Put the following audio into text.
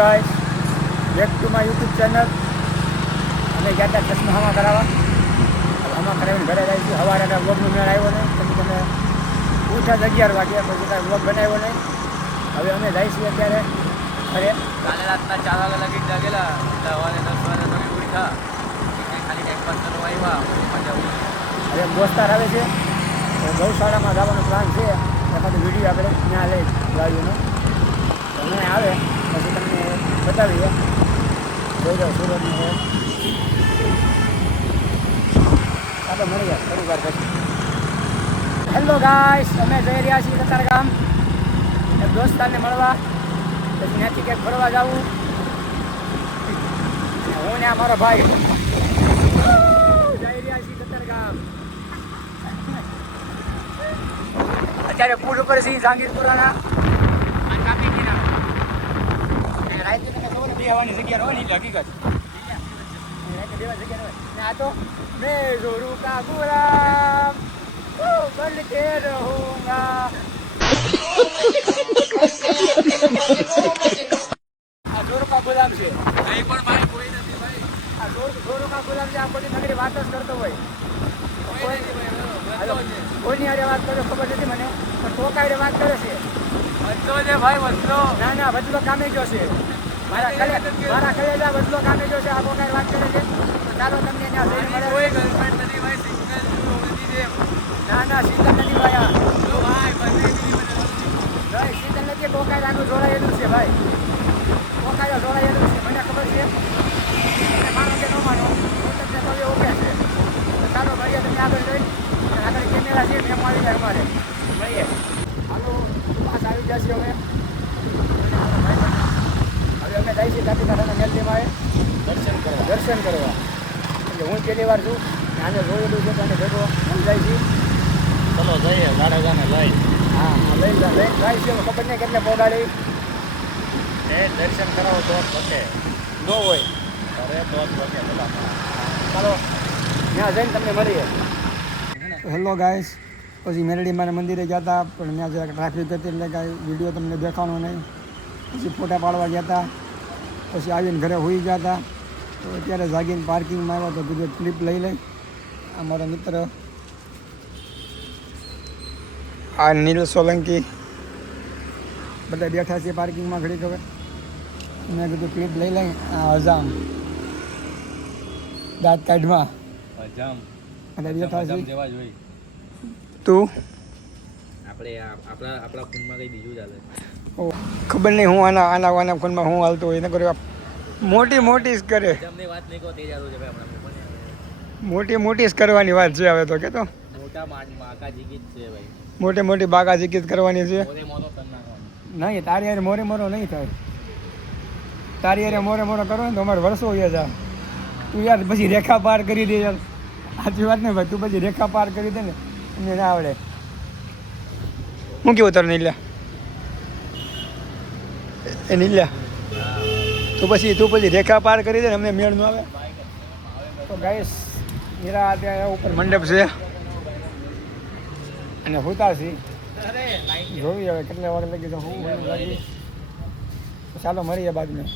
Guys back to my YouTube channel. અમે ગયા હતા ચશ્મા હમા કરાવવા. હમા કરાવીને ઘરે જાય છે. સવારે વ્લોગનો મેળ આવ્યો નહીં. તમે પૂછા 11 વાગે પછી કાંઈ વ્લોગ બનાવ્યો નહીં. હવે અમે જાય છીએ અત્યારે ઘરે. કાલે રાતના 4 વાગ્યા લગી જાગેલા, સવારે 10 વાગે તમે ઉઠ્યા, ખાલી ટાઈમ પાસ કરવા આવ્યા. હવે દોસ્તાર આવે છે, ગૌશાળામાં જવાનો પ્લાન છે. એમાંથી વિડીયો આપણે ત્યાં લઈ લાવીને તમે આવે પછી તમને બતાવીએ. જોઈ જાઓ સુરતનો છે. ચાલો મળીએ થોડી વાર પછી. હેલો ગાઈસ, અમે જઈ રહ્યા છીએ કતારગામ એક દોસ્તારને મળવા. પછી ત્યાંથી ક્યાંક ફરવા જવું. હું ને મારો ભાઈ જઈ રહ્યા છીએ કતારગામ. અત્યારે પુલ ઉપર છે જાંગીરપુરાના રાતે તમે ખબર ને બેહવાની જગ્યા હોય ને એટલે હકીકત રાતે બેવા જગ્યા હોય ને. આ તો મેં જોરું કા ગુલામ બન કે રહુંગા. આ જોરું કા ગુલામ છે. અહીં પણ ભાઈ કોઈ નથી ભાઈ. આ જોરું કા ગુલામ છે. આ બધી નગરી વાત જ કરતો હોય. કોઈની હારે વાત કરે ખબર નથી મને, પણ ટોકાડે વાત કરે છે. વધલો છે ભાઈ, વધલો. ના બદલો કામે ગયો છે. મારા કલેજા બદલો કામે ગયો છે. આ ટોકાડે વાત કરે છે. તો ચાલો તમને ત્યાં જઈને મળે. કોઈ ગર્લફ્રેન્ડ નથી ભાઈ, સિંગલ નથી છે. ના સિંગલ નથી ભાઈ. જો ભાઈ બંને ભાઈ સિંગલ નથી, ટોકાડે આનું જોડાયેલું છે ભાઈ. ટોકાડે જોડાયેલું છે, મને ખબર છે. માનો કે ન માનો તમને તો ઓકે છે. તો ચાલો મળીએ તમે આગળ જઈ. આગળ કેમેરા છે મેં આવી જાય અમારે મળીએ. હાલો પાસ આવી જશે. હવે અમે જઈએ છીએ કાતિકાઠાના મેલડીમાં દર્શન કરવા. એટલે હું પહેલી વાર છું, આને જોયેલું છે તો આને ભેગો જાય છે. ચલો જઈએ લાડોગાને લઈ. હા લઈ જાય છે. ખબર નહીં કેટલે પોગાડી એ દર્શન કરાવો તો જ પતે, ન હોય અરે તો જ પતે પેલા. ચાલો ત્યાં જઈને તમને મળીએ. હેલો ગાઈસ, પછી મેરડીમાના મંદિરે ગયા હતા, પણ ત્યાં જરાક ટ્રાફિક હતી એટલે કાંઈ વિડીયો તમને દેખાવાનો નહીં. પછી ફોટા પાડવા ગયા હતા, પછી આવીને ઘરે હોઈ ગયા હતા. તો અત્યારે જાગીને પાર્કિંગમાં આવ્યો તો કીધું ક્લિપ લઈ લઈ. આ મારો મિત્ર આ નીલ સોલંકી બધા બેઠા છે પાર્કિંગમાં ઘડીક. હવે મેં કીધું ક્લિપ લઈ લઈ. આ હજામ દાંત કાઢમાં જામ એટલે બેઠા છે. જેવા જ હોય. તું આપણે આપણા ફોનમાં કંઈ બીજું ચાલે. ખબર નહીં હું આના ફોનમાં હું હાલતો હોય એને કર્યું. મોટી જ કરે. તમને વાત નહીં કહો તે જાતું છે ભાઈ. હમણાં મોટી જ કરવાની વાત છે. હવે તો કે તો મોટા માકા જીગી જ છે ભાઈ. મોટી બાગાજી કીધ કરવાની છે. મોરે મોરો કરી નાખવાનું. નહીં તારી યાર મોરે નહીં થાય. તારી યાર મોરે કરો ને તો અમારે વર્ષો હોય જા. તું યાર પછી રેખા પાર કરી દે યાર. સાચી વાત નહીં ભાઈ, તું પછી રેખા પાર કરી દે ને અમને ના આવડે. હું કેવું તારે નીલ્યા એ નીલ્યા તું પછી રેખા પાર કરી દે ને અમને મેળ ન આવે. તો ગાઈસ મીરા ત્યાં ઉપર મંડપ છે અને હુતાશી જોઈ હવે કેટલા વાર લગી તો હું લાગી. ચાલો મળીએ બાદમાં.